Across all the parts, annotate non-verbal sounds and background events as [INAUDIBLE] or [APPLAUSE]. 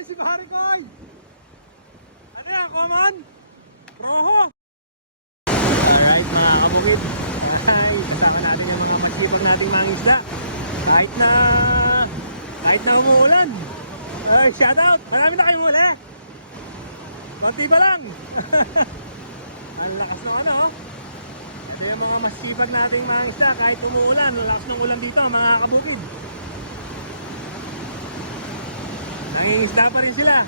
Nakahuli si Barikoy! Ano yan, common? Roho! Alright mga kabukid. Ay, kasama natin yung mga masipag nating mga isda. Kahit na... Kahit na umuulan. Ay, shout out! Marami na kayong huli. Konti pa lang. [LAUGHS] Ang lakas ng ano, oh. Yung mga masipag nating mga isda. Kahit umuulan, ang lakas ng ulan dito, mga kabukid. Nangingisda pa rin sila.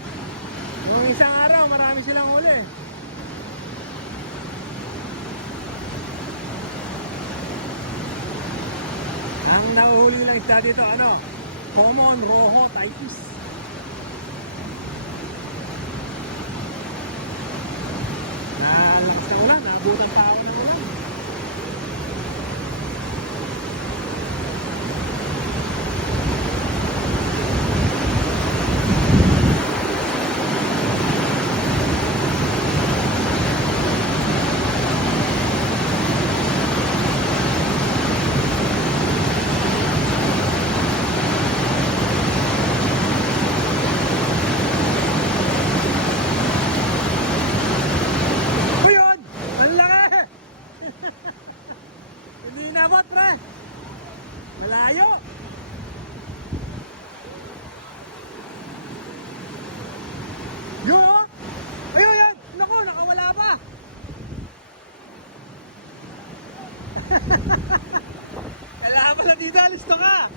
Yung isang araw, marami silang huli. Ang nahuhuli nilang isda dito, ano? Common, roho, typis. Nalakas na ulan, naabutan pa ako ng ulan. O yun! Ang laki! Hindi inabot, pre! Malayo! Yo! oh! Ayun, yan! Naku, nakawala pa! [LAUGHS] Kailangan pala dito, listo ka!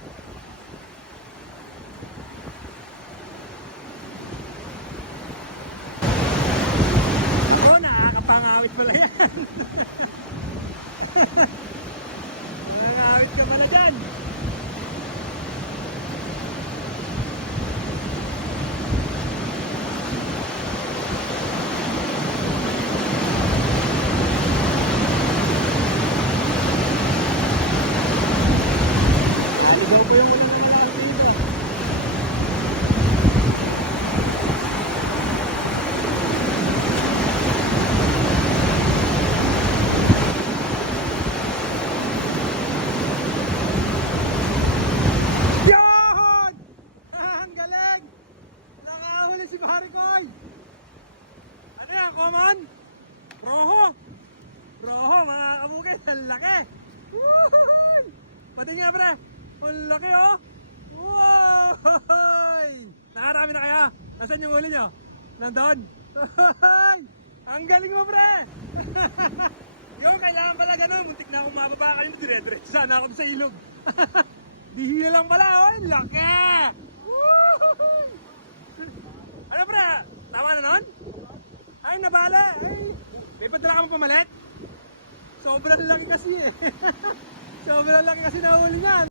Oo, nakakapangawit pala yan. [LAUGHS] Nakakawit ka pala dyan. Aligaw ko yung ulang na malaki dito. Yun! Ang galing! Nakahuli si Barikoy! Ano yan, common? Roho! Roho, mga kabukit, ang laki! Woohoo! Pati nga, pre! Ang laki, oh! Wow! Nakarami na kaya? Nasaan yung huli nyo? Nandun? Ang galing mo, pre! [LAUGHS] Yung, kailangan pala ganun. Muntik na akong mababa kayo. Dire-diretso sana ako sa ilog. [LAUGHS] Bihila lang pala, oh! Laki! Woohoo! Ano, pre? Tama na nun? Ay, nabala! Ay! May padala ka mo pamalit? Sobrang laki kasi eh. [LAUGHS] Sobrang laki kasi nahuli niyan.